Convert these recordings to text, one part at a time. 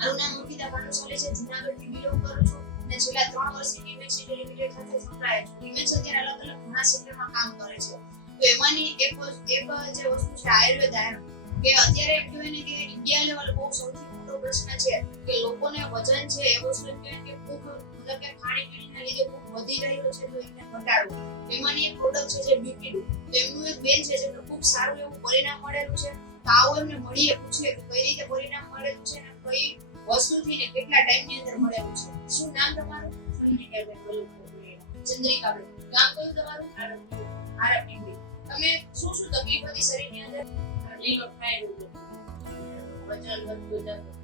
મારું નામ અંકિતા ભાનુશાલી છે જુનાગઢથી બિલોંગ કરું છું અને છેલ્લા ત્રણ વર્ષથી ડિમેન્સ લિમિટેડ સાથે સંકળાયેલ છું ડિમેન્સ અત્યારે અલગ અલગ ઘણા ક્ષેત્રમાં કામ કરે છે તો એમાંની એક એક જે વસ્તુ છે આયુર્વેદ આયન કે અત્યારે એમ કહેવાય ને કે ઇન્ડિયા લેવલ બહુ સૌથી મોટો પ્રશ્ન છે કે લોકોને વજન છે એ વસ્તુ કે ખૂબ મતલબ કે ખાણીપીણીના લીધે ખૂબ વધી રહ્યું છે તો એને ઘટાડવું એમાંની એક પ્રોડક્ટ છે જે બીપીડું તો એક બેન છે જેમને ખૂબ સારું એવું પરિણામ મળેલું છે. તો આવો એમને મળીએ, પૂછીએ કે કઈ રીતે પરિણામ મળેલું છે અને કઈ વસ્તુથી ને કેટલા ટાઈમની અંદર મળેલું છે. શું નામ તમારું? ચંદ્રિકાબેન તમારું? આરપીબી તમને શું શું તકલીફ હતી શરીરની અંદર? લીલો ફ્રાય વજન વધતું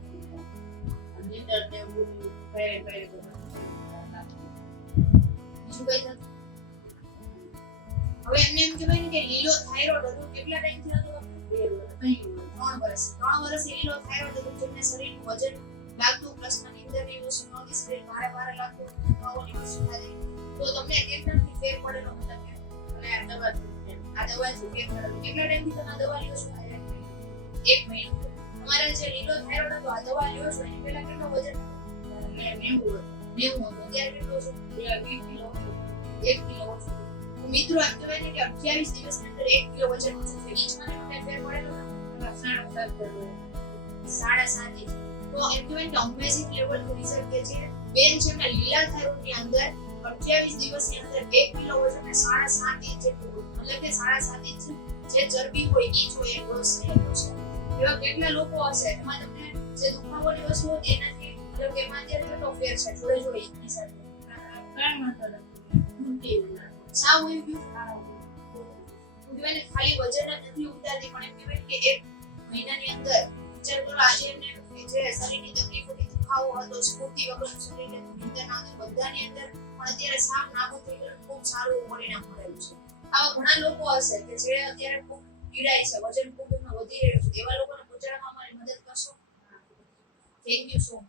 હવે એમને એમ કહેવાય ને કે લીલો થાઇરોઇડ હતો કેટલા ટાઈમથી હતો ત્રણ વર્ષ ત્રણ વર્ષથી લીલો થાઇરોઇડ હતો જેમને શરીરનું વજન લાગતું પ્લસ મને અંદરની વસ્તુ નહોતી શરીર ભારે ભારે લાગતું ખાધી તો તમને કેટલાથી ફેર પડેલો મતલબ કે અને આ દવા આ દવાથી ફેર પડેલો કેટલા ટાઈમથી તમે આ દવા લ્યો છો એક મહિનો તમારે જે લીલો થાઇરોઇડ હતો, આ દવા લ્યો છો એની કેટલો વજન નેવું નેવું હતું અત્યારે કેટલો છે વીસ કિલો એક કિલો ઓછું મિત્રો એમ કહેવાય ને કે અઠ્યાવીસ દિવસની અંદર એક કિલો વજન ઓછું થઈ ગયું મને ફેર પડેલો ને સાડા સાત સાડા સાત ઇંચ. તો એમ કહેવાય કે અમેઝિંગ લેવલનું રિઝલ્ટ કે છે બેન છે એમના લીલા થાઇરોઇડની અંદર અઠ્યાવીસ દિવસની અંદર એક કિલો વજન ને સાડા સાત ઇંચ જેટલું મતલબ કે સાડા સાત ઇંચ જે ચરબી હોય એ જો એ લોસ થયેલો છે એવા કેટલા લોકો હશે એમાં તમને જે દુખાવાની વસ્તુ હતી એનાથી મતલબ કે એમાં અત્યારે કેટલો ફેર છે? જોડે જોડે એની સાથે. કાનમાં તો ઊંઘી સાવ એવું ગયું ખાલી વજન જ નથી ઉતારતી પણ એમ કહેવાય કે એક મહિનાની અંદર વિચાર કરો આજે એમને જે શરીરની તકલીફ હતી દુખાવો હતો સ્ફૂર્તિ વગરનું શરીર નિંદર ના હતી બધાની અંદર પણ અત્યારે સાફ નાબૂદ થઈ ગયું ખૂબ સારું પરિણામ મળેલું છે. આવા ઘણા લોકો હશે કે જે અત્યારે ખૂબ પીડાય છે વજન ખૂબ એમનું વધી રહ્યું છે. એવા લોકોને પહોંચાડવામાં અમારી મદદ કરશો? 对你说